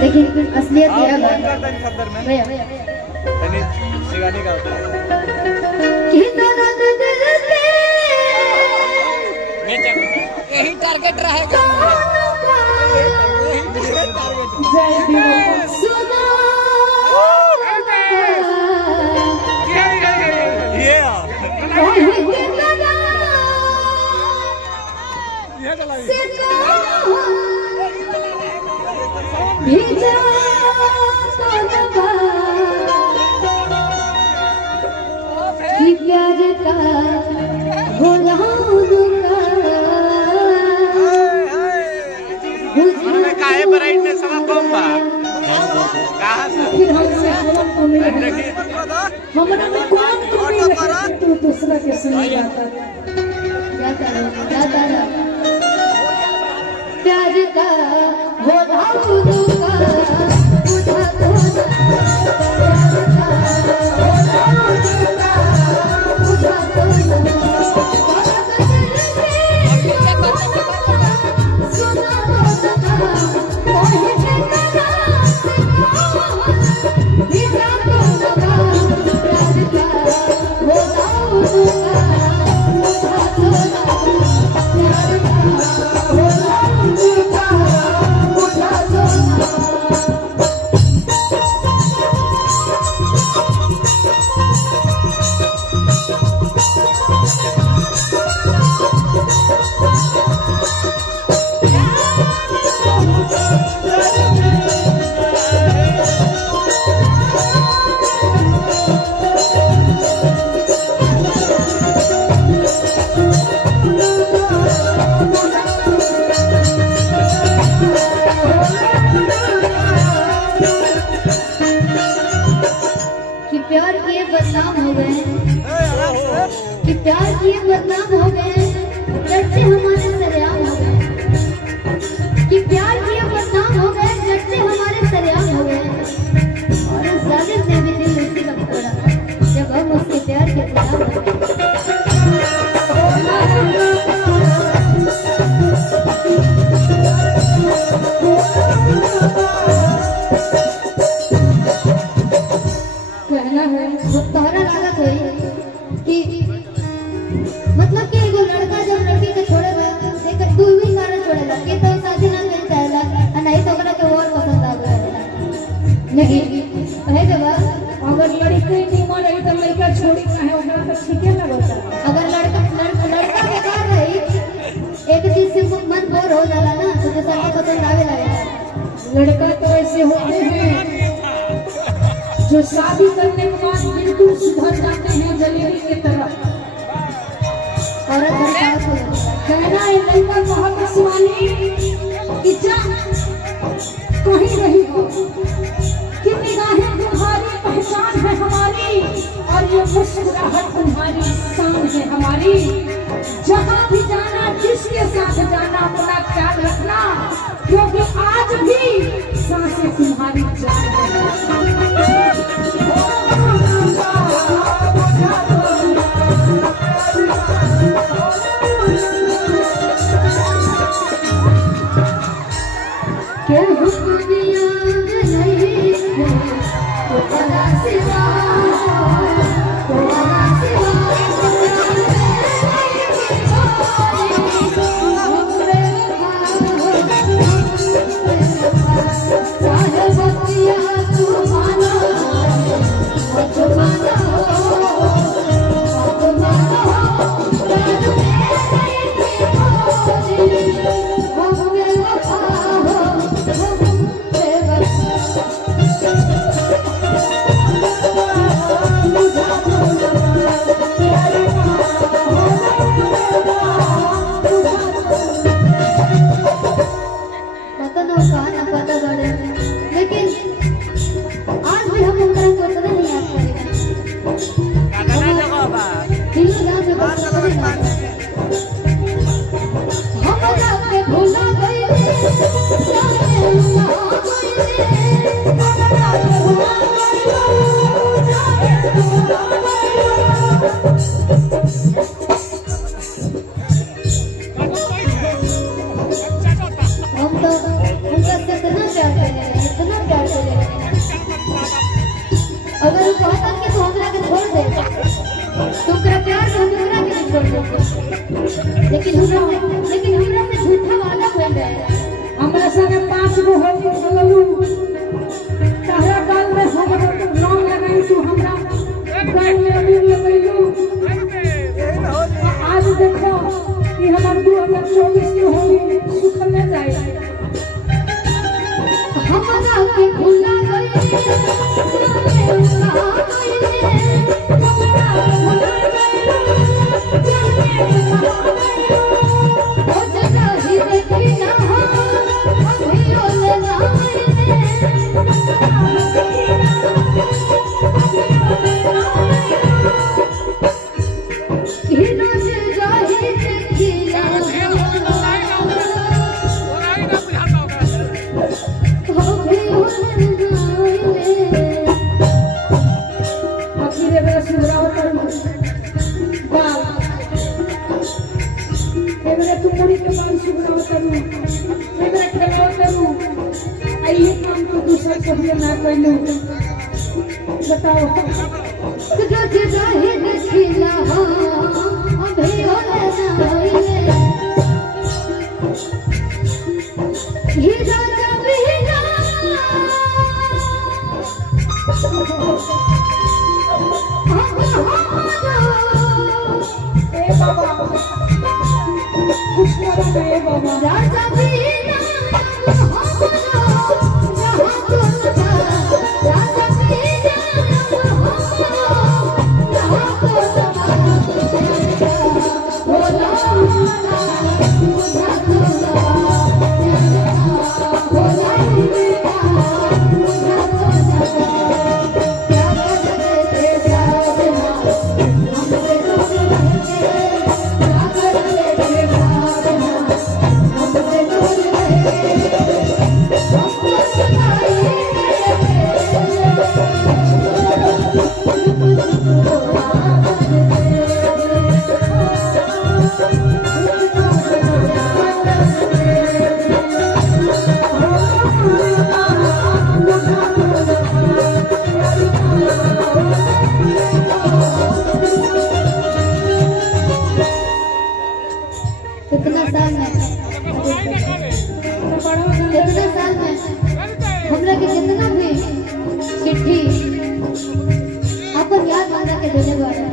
लेकिन असलियत यह है यही टारगेट रहेगा। प्यार का काहे ब्राइटनेस सब कम बा कहां से हमरा में कौन कमी है तू दूसरा के सुन जाता क्या करो प्यार का हो का प्यार किए बदनाम हो गए कि प्यार किए बदनाम हो गए चर्चे हमारे सरेआम हो गए कि प्यार किए बदनाम हो गए चर्चे हमारे सरेआम हो गए और उस जालिम ने भी दिल उसी वक्त तोड़ा जब हम उसके प्यार के खिलाफ हो गए। तोहरा लागत है कि मतलब कि एगो लड़का जब लड़की के छोड़ेगा एक तू भी कारण छोड़ेगा कि तो शादी ना कर चाहेला नहीं तो ओकरा के और पसंद आवेला नहीं कहे जवाब अगर लड़की नहीं मन रही तो लड़का छोड़ी काहे ओकरा तो ठीके लगता अगर लड़का बेकार रही एक चीज से मन बोर हो जाला ना तो दूसरा के पसंद आवे लगेगा। लड़का तो ऐसे होते हैं जो शादी करने के बाद बिल्कुल सुधर जाते हैं जलेबी की तरह। औरत कहना है लड़का बहुत सुहानी कि जा कहीं रही हो कि निगाहें तुम्हारी पहचान है हमारी और ये मुस्कुराहट तुम्हारी शान है हमारी। जहाँ भी जाना जिसके साथ जाना अपना ख्याल रखना क्योंकि आज भी सांसें तुम्हारी जान है। कैसे कभी ना कैलू बताओ। रोज रहे देखिला हो अबे ओले नाइले ही राजा बिना ए बाबा कुछ ना रे बाबा। राजा बिना जहाँ तो सदा राजा बिना जहाँ तो सदा बोला मुझा तो सदा बोला मुझा तो सदा क्या करते साजना हमसे दूर रहके क्या करते साजना हमसे दूर रहके हमको सताए कितना साल में हमरा के जितना भी चिट्ठी अपन याद मांगा के देने वाला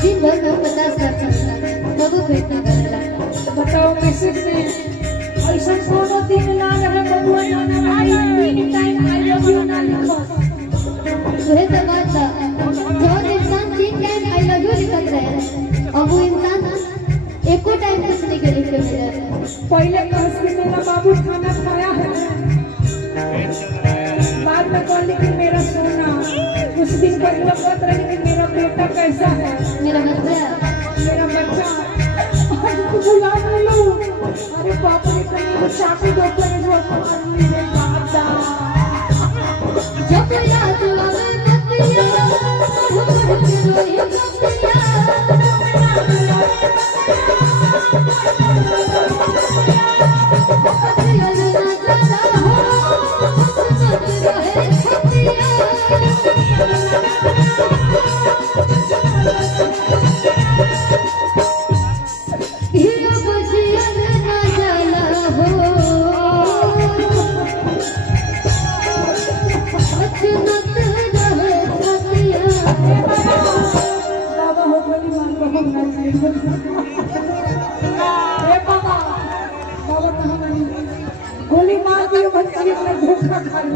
दिन भर में 50 करता तब भेंट ना करेला। बताओ मैसेज से ऐसा कोनो दिन ना रहे बबुआ ना भाई तीन टाइम आई लव यू ना लिखो। वही तो बात था जो इंसान 3 टाइम आई लव यू लिखत रहे अब वो इंसान एको टाइम कुछ नहीं के लिख के मिला। पहले कह के मेरा बाबू खाना खाया है, बाद में कहली कि मेरा सोना। कुछ दिन पहले बात रही कि मेरा बेटा कैसा है, मेरा बच्चा आज बुला लो। अरे बाप रे कहीं चाकू दो पर जो पकड़नी है दादा। जब याद आवे बतिया भूल के रोई बतिया गोली मार दियो बच्ची अपना धोखा खा ली।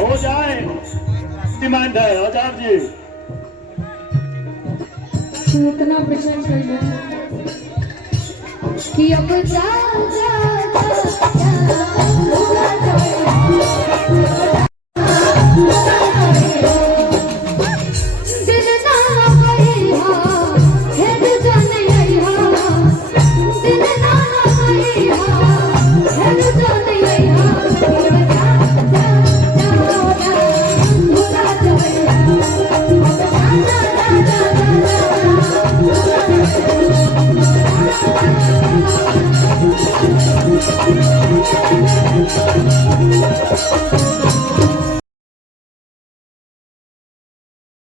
हो जाए डिमांड है आचार्य जी। इतना बेचैन कर कि अब जा जा Thank you.